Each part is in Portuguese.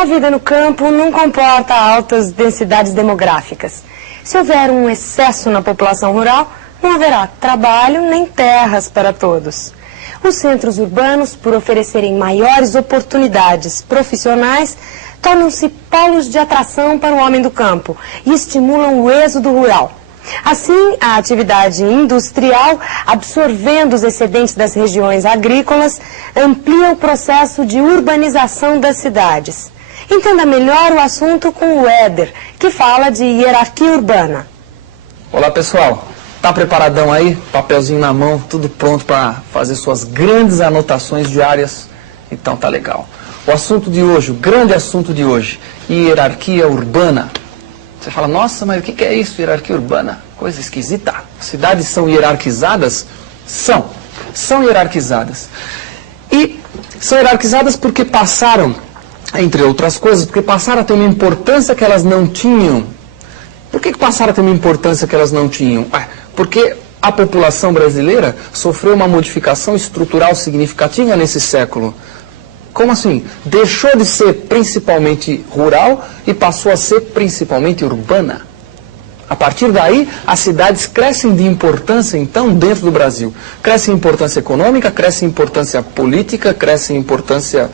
A vida no campo não comporta altas densidades demográficas. Se houver um excesso na população rural, não haverá trabalho nem terras para todos. Os centros urbanos, por oferecerem maiores oportunidades profissionais, tornam-se polos de atração para o homem do campo e estimulam o êxodo rural. Assim, a atividade industrial, absorvendo os excedentes das regiões agrícolas, amplia o processo de urbanização das cidades. Entenda melhor o assunto com o Éder, que fala de hierarquia urbana. Olá, pessoal. Tá preparadão aí? Papelzinho na mão, tudo pronto para fazer suas grandes anotações diárias? Então tá legal. O assunto de hoje, o grande assunto de hoje, hierarquia urbana. Você fala, nossa, mas o que é isso, hierarquia urbana? Coisa esquisita. As cidades são hierarquizadas? São hierarquizadas. E são hierarquizadas porque passaram, entre outras coisas, porque passaram a ter uma importância que elas não tinham. Por que passaram a ter uma importância que elas não tinham? Porque a população brasileira sofreu uma modificação estrutural significativa nesse século. Como assim? Deixou de ser principalmente rural e passou a ser principalmente urbana. A partir daí, as cidades crescem de importância, então, dentro do Brasil. Crescem em importância econômica, crescem em importância política, crescem em importância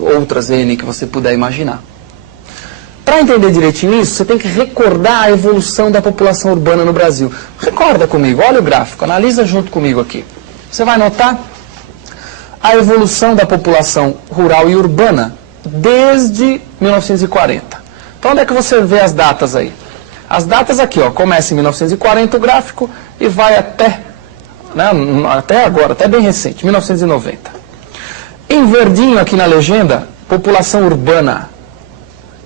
outras N que você puder imaginar. Para entender direitinho isso, você tem que recordar a evolução da população urbana no Brasil. Recorda comigo, olha o gráfico, analisa junto comigo aqui. Você vai notar a evolução da população rural e urbana desde 1940. Então, onde é que você vê as datas aí? As datas aqui, ó, começa em 1940 o gráfico e vai até, até agora, até bem recente, 1990. Em verdinho aqui na legenda, população urbana.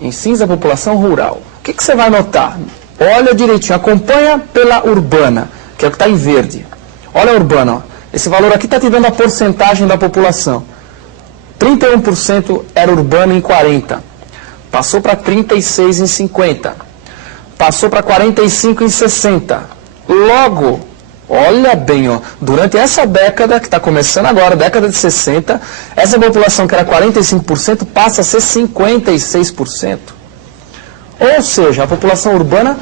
Em cinza, população rural. O que você vai notar? Olha direitinho, acompanha pela urbana, que é o que está em verde. Olha a urbana, ó. Esse valor aqui está te dando a porcentagem da população. 31% era urbano em 40. Passou para 36% em 50. Passou para 45% em 60. Logo, olha bem, ó, durante essa década, que está começando agora, década de 60, essa população que era 45% passa a ser 56%. Ou seja, a população urbana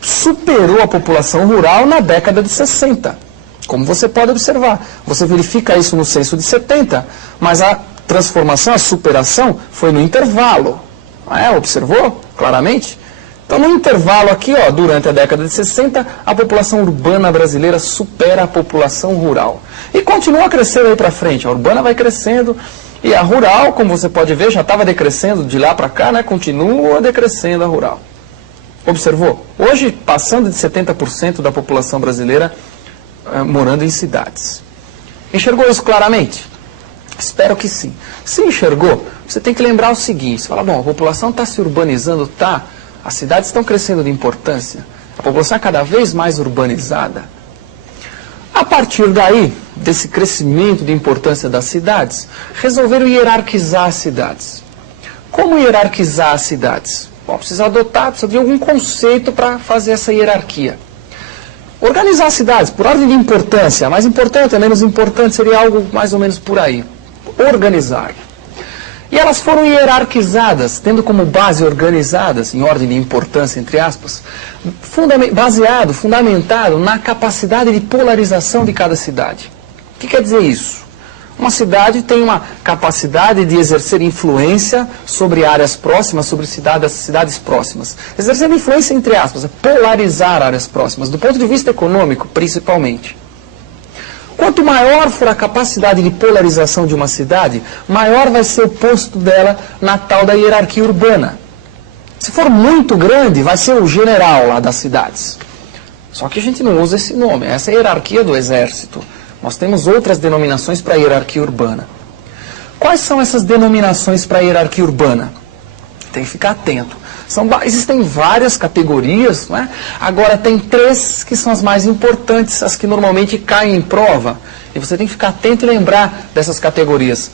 superou a população rural na década de 60. Como você pode observar. Você verifica isso no censo de 70, mas a transformação, a superação, foi no intervalo. Observou claramente? Então, no intervalo aqui, ó, durante a década de 60, a população urbana brasileira supera a população rural. E continua a crescer aí para frente. A urbana vai crescendo e a rural, como você pode ver, já estava decrescendo de lá para cá, né? Continua decrescendo a rural. Observou? Hoje, passando de 70% da população brasileira morando em cidades. Enxergou isso claramente? Espero que sim. Se enxergou, você tem que lembrar o seguinte. Você fala, bom, a população está se urbanizando, tá? As cidades estão crescendo de importância. A população é cada vez mais urbanizada. A partir daí, desse crescimento de importância das cidades, resolveram hierarquizar as cidades. Como hierarquizar as cidades? Bom, precisa de algum conceito para fazer essa hierarquia. Organizar as cidades por ordem de importância. A mais importante, a menos importante, seria algo mais ou menos por aí. Organizar. E elas foram hierarquizadas, tendo como base organizadas, em ordem de importância, entre aspas, fundamentado na capacidade de polarização de cada cidade. O que quer dizer isso? Uma cidade tem uma capacidade de exercer influência sobre áreas próximas, sobre cidades próximas. Exercer influência, entre aspas, polarizar áreas próximas, do ponto de vista econômico, principalmente. Quanto maior for a capacidade de polarização de uma cidade, maior vai ser o posto dela na tal da hierarquia urbana. Se for muito grande, vai ser o general lá das cidades. Só que a gente não usa esse nome, essa é a hierarquia do exército. Nós temos outras denominações para a hierarquia urbana. Quais são essas denominações para a hierarquia urbana? Tem que ficar atento. Existem várias categorias, né? Agora tem 3 que são as mais importantes, as que normalmente caem em prova. E você tem que ficar atento e lembrar dessas categorias.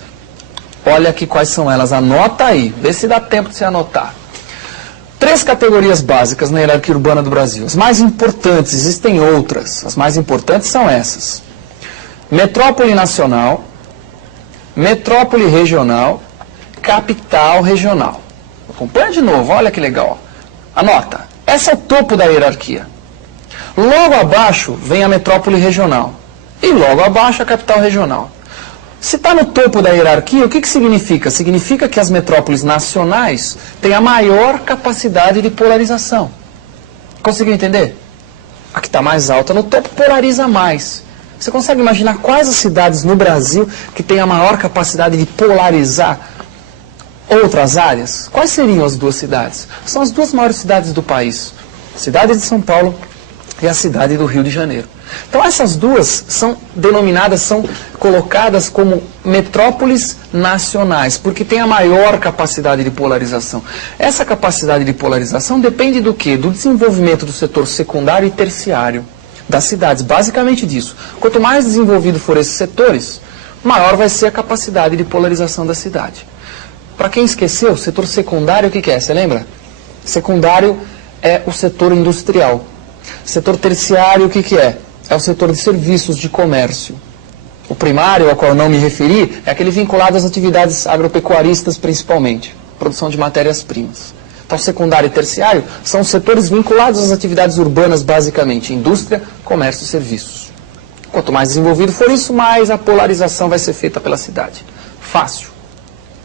Olha aqui quais são elas, anota aí, vê se dá tempo de você anotar. 3 categorias básicas na hierarquia urbana do Brasil. As mais importantes, existem outras, as mais importantes são essas. Metrópole nacional, metrópole regional, capital regional. Acompanha de novo, olha que legal. Anota, esse é o topo da hierarquia. Logo abaixo vem a metrópole regional. E logo abaixo a capital regional. Se está no topo da hierarquia, o que significa? Significa que as metrópoles nacionais têm a maior capacidade de polarização. Conseguiu entender? A que está mais alta no topo polariza mais. Você consegue imaginar quais as cidades no Brasil que têm a maior capacidade de polarizar outras áreas? Quais seriam as duas cidades? São as duas maiores cidades do país. A cidade de São Paulo e a cidade do Rio de Janeiro. Então essas duas são denominadas, são colocadas como metrópoles nacionais, porque tem a maior capacidade de polarização. Essa capacidade de polarização depende do quê? Do desenvolvimento do setor secundário e terciário das cidades, basicamente disso. Quanto mais desenvolvido for esses setores, maior vai ser a capacidade de polarização da cidade. Para quem esqueceu, o setor secundário o que é? Você lembra? Secundário é o setor industrial. Setor terciário o que é? É o setor de serviços, de comércio. O primário, ao qual eu não me referi, é aquele vinculado às atividades agropecuaristas, principalmente. Produção de matérias-primas. Então, secundário e terciário são setores vinculados às atividades urbanas, basicamente. Indústria, comércio e serviços. Quanto mais desenvolvido for isso, mais a polarização vai ser feita pela cidade. Fácil.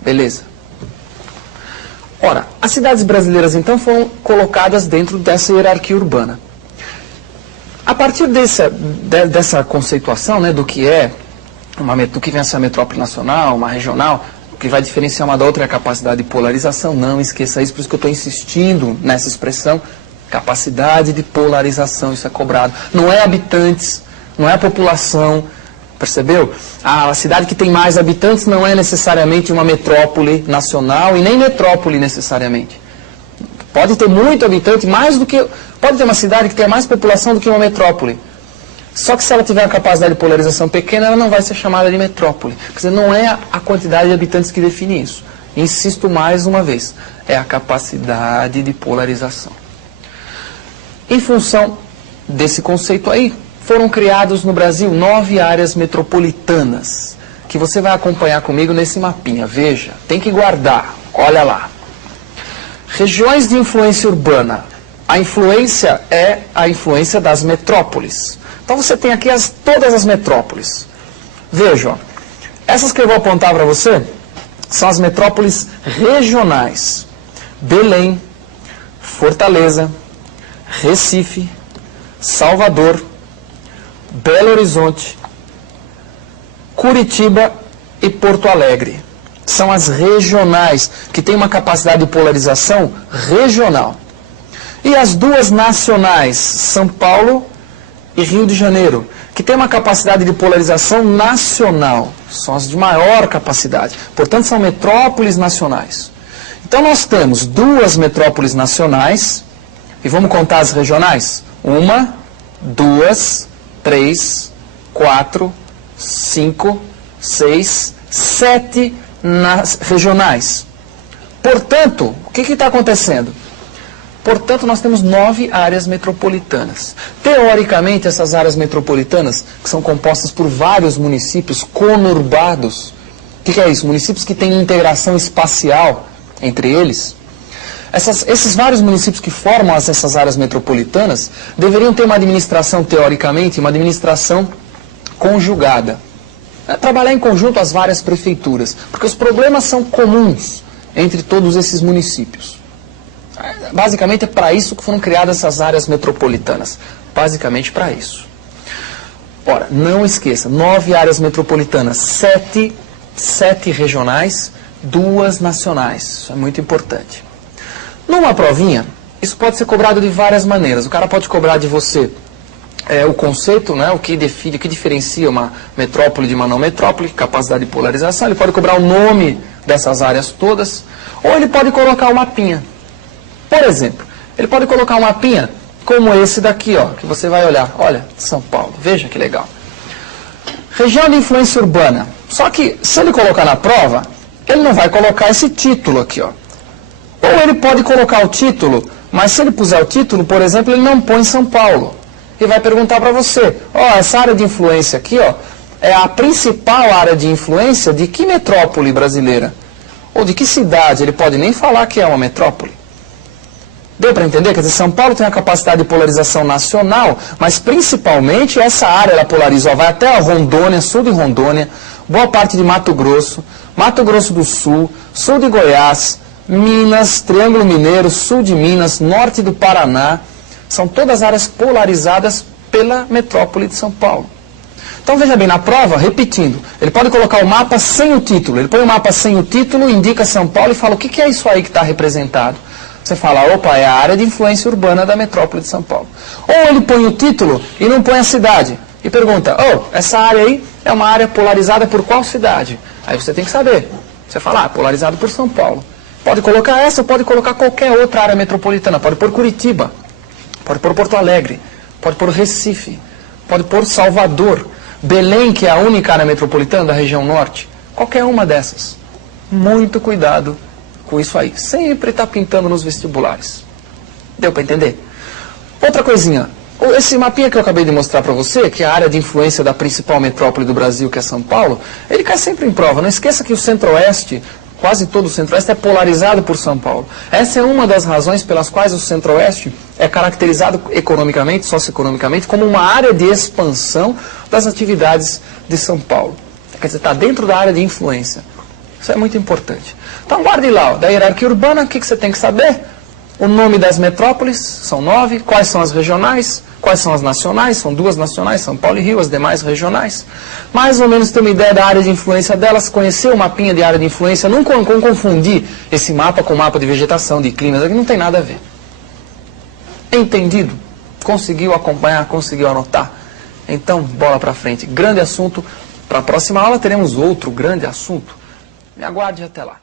Beleza. Ora, as cidades brasileiras, então, foram colocadas dentro dessa hierarquia urbana. A partir dessa conceituação, né, do que vem a ser a metrópole nacional, uma regional, o que vai diferenciar uma da outra é a capacidade de polarização. Não esqueça isso, por isso que eu estou insistindo nessa expressão, capacidade de polarização, isso é cobrado. Não é habitantes, não é a população, percebeu? A cidade que tem mais habitantes não é necessariamente uma metrópole nacional e nem metrópole necessariamente. Pode ter muito habitante, mais do que... Pode ter uma cidade que tenha mais população do que uma metrópole. Só que se ela tiver uma capacidade de polarização pequena, ela não vai ser chamada de metrópole. Quer dizer, não é a quantidade de habitantes que define isso. Insisto mais uma vez, é a capacidade de polarização. Em função desse conceito aí, foram criados no Brasil 9 áreas metropolitanas, que você vai acompanhar comigo nesse mapinha. Veja, tem que guardar, olha lá. Regiões de influência urbana. A influência é a influência das metrópoles. Então você tem aqui todas as metrópoles. Veja, ó, essas que eu vou apontar para você são as metrópoles regionais. Belém, Fortaleza, Recife, Salvador, Belo Horizonte, Curitiba e Porto Alegre. São as regionais, que têm uma capacidade de polarização regional. E as duas nacionais, São Paulo e Rio de Janeiro, que têm uma capacidade de polarização nacional. São as de maior capacidade. Portanto, são metrópoles nacionais. Então, nós temos duas metrópoles nacionais, e vamos contar as regionais? 1, 2, 3, 4, 5, 6, 7 regionais. Portanto, o que está acontecendo? Portanto, nós temos 9 áreas metropolitanas. Teoricamente, essas áreas metropolitanas, que são compostas por vários municípios conurbados, o que é isso? Municípios que têm integração espacial entre eles. Esses vários municípios que formam essas áreas metropolitanas deveriam ter uma administração, teoricamente, uma administração conjugada. Trabalhar em conjunto as várias prefeituras, porque os problemas são comuns entre todos esses municípios. Basicamente é para isso que foram criadas essas áreas metropolitanas. Basicamente para isso. Ora, não esqueça, 9 áreas metropolitanas, 7 regionais, 2 nacionais. Isso é muito importante. Numa provinha, isso pode ser cobrado de várias maneiras. O cara pode cobrar de você o conceito, né, o que diferencia uma metrópole de uma não metrópole, capacidade de polarização. Ele pode cobrar o nome dessas áreas todas, ou ele pode colocar o mapinha. Por exemplo, ele pode colocar um mapinha como esse daqui, ó, que você vai olhar. Olha, São Paulo, veja que legal. Região de influência urbana. Só que, se ele colocar na prova, ele não vai colocar esse título aqui, ó. Ou ele pode colocar o título, mas se ele puser o título, por exemplo, ele não põe São Paulo. E vai perguntar para você, ó, essa área de influência aqui, ó, é a principal área de influência de que metrópole brasileira? ou de que cidade ele pode nem falar que é uma metrópole. Deu para entender? Quer dizer, São Paulo tem uma capacidade de polarização nacional, mas principalmente essa área ela polariza, ó, vai até a Rondônia, sul de Rondônia, boa parte de Mato Grosso do Sul, sul de Goiás, Minas, Triângulo Mineiro, sul de Minas, norte do Paraná. São todas áreas polarizadas pela metrópole de São Paulo. Então veja bem, na prova, repetindo, ele pode colocar o mapa sem o título. Ele põe o mapa sem o título, indica São Paulo e fala o que é isso aí que está representado. Você fala, opa, é a área de influência urbana da metrópole de São Paulo. Ou ele põe o título e não põe a cidade. E pergunta, essa área aí é uma área polarizada por qual cidade? Aí você tem que saber. Você fala, polarizado por São Paulo. Pode colocar essa ou pode colocar qualquer outra área metropolitana. Pode pôr Curitiba, pode pôr Porto Alegre, pode pôr Recife, pode pôr Salvador, Belém, que é a única área metropolitana da região norte. Qualquer uma dessas. Muito cuidado com isso aí. Sempre está pintando nos vestibulares. Deu para entender? Outra coisinha. Esse mapinha que eu acabei de mostrar para você, que é a área de influência da principal metrópole do Brasil, que é São Paulo, ele cai sempre em prova. Não esqueça que o Centro-Oeste, quase todo o Centro-Oeste, é polarizado por São Paulo. Essa é uma das razões pelas quais o Centro-Oeste é caracterizado economicamente, socioeconomicamente, como uma área de expansão das atividades de São Paulo. Quer dizer, está dentro da área de influência. Isso é muito importante. Então, guarde lá, da hierarquia urbana, o que você tem que saber? O nome das metrópoles, são 9. Quais são as regionais? Quais são as nacionais? São 2 nacionais, São Paulo e Rio, as demais regionais. Mais ou menos ter uma ideia da área de influência delas, conhecer o mapinha de área de influência, não confundir esse mapa com o mapa de vegetação, de climas, aqui não tem nada a ver. Entendido? Conseguiu acompanhar, conseguiu anotar? Então, bola para frente. Grande assunto. Para a próxima aula teremos outro grande assunto. Me aguarde até lá.